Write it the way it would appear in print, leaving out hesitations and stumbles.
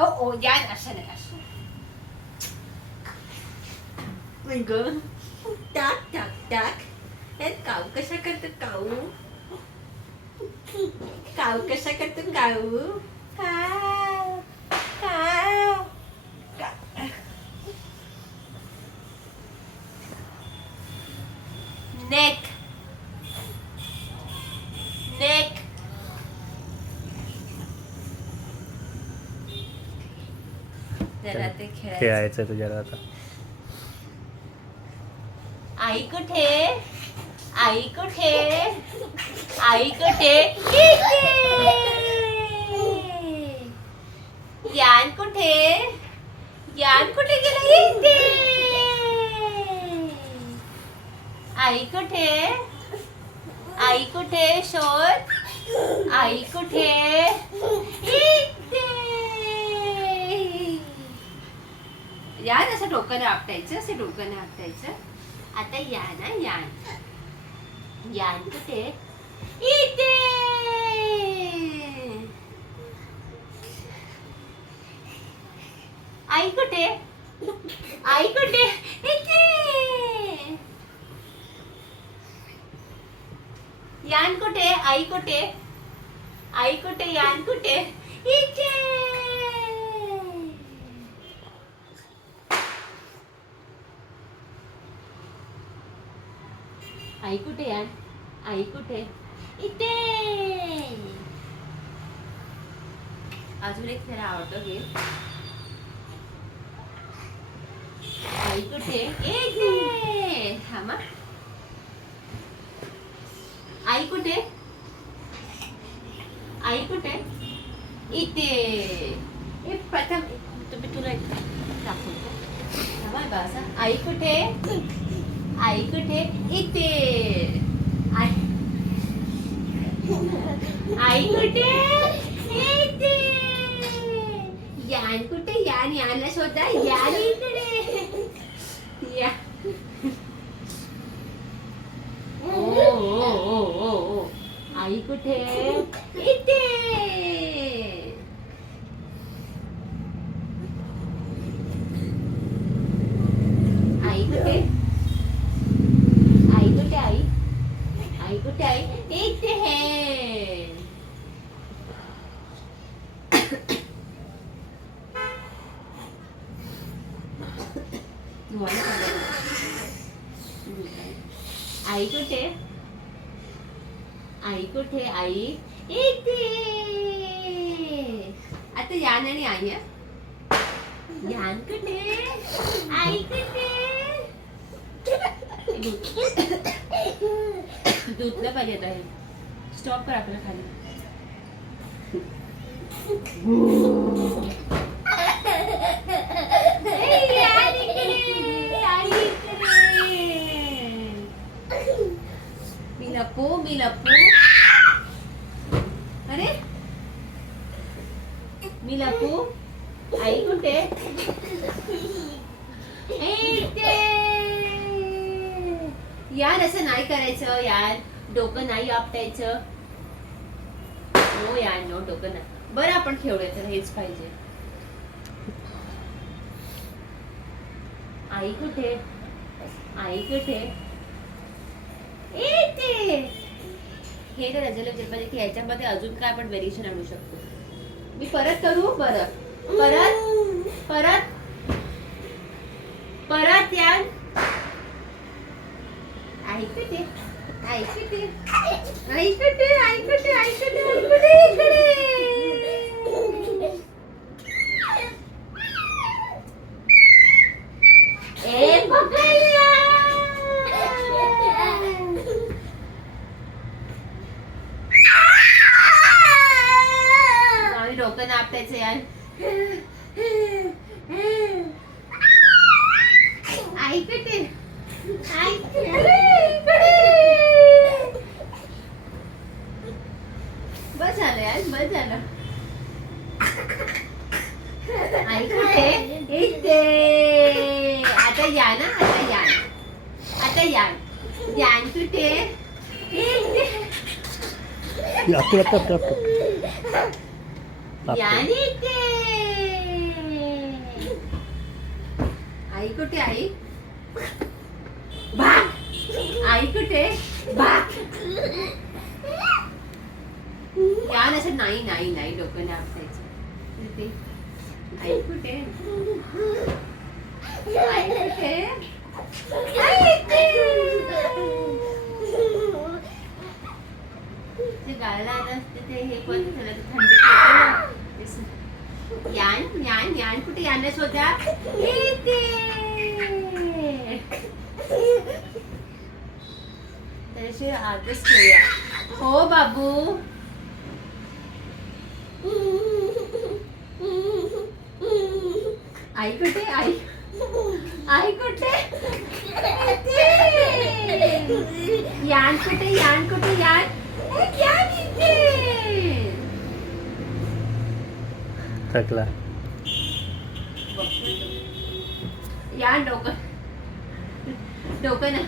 ओ ओ यान असं नाही असं ग टाक टाक टाक हे काऊ कसा करतो काऊ काऊ कसा करतो काऊ काऊ काऊ नेक नेक जरा ते खेळायचं तुझ्याला आता. आई कुठे आई कुठे आई कुठे इथे. यान कुठे गेला इथे. आई कुठे शोध आई कुठे इथे. यान असं डोक्याने आपटायचं असं डोक्याने आपटायचं. आता यान यान कुठे इथे. आई कुठे इथे. यान कुठे आई कुठे यान कुठे इथे. आई कुठे यान आई कुठे इथे. अजून एक जरा आवडतो गेम. आई कुठे इथे. थांबा आई कुठे इथे. हे प्रथम तुम्ही तुला दाखवतो. थांबा बसा. आई कुठे इथे. आई कुठे इथे. यान कुठे यानला शोधा. यान इकडे या. ओ आई कुठे इथे. आई कुठे इथे है. आई कुठे आई इथे. आता यान आणि आई यान कुठे आई कुठे. दूधला पाहिजे आता. हे स्टॉप कर आपल्या खाली. मी लपू अरे मी लपू. आई कुठे यार असं नाही करायचं. यार डोकं नाही आपटायचं. नो यार नो डोकं नाही. बरं आपण खेळूया तर हेच पाहिजे. आई कुठे इथे. हे तर रजल पाहिजे की ह्याच्यामध्ये अजून काय आपण व्हेरिएशन आणू शकतो. मी परत करू. परत यार आई कुठे इकडे. ए पकड्या. आम्ही डोकं आपटायचं यार. आई कुठे बस झालं यार बस झालं. आई कुठे इथे. आता या ना आता यान कुठे यान इथे. कुठे आई भाग आई कुठे भाग यान असं नाही नाही नाही डोकं नाही आपटायचं ते आई कुठे आई कुठे आई इथे. ते गायला आलं असते ते हे पण झालं तर थंडी पडते ना. ते यान यान यान कुठे यान शोधा इथे. त्याशी आजच खेळूया हो बाबू. आई कुठे आई आई कुठे यान कुठे यान कुठे यान यान इथे. थकला. यान डोकं डोकं ना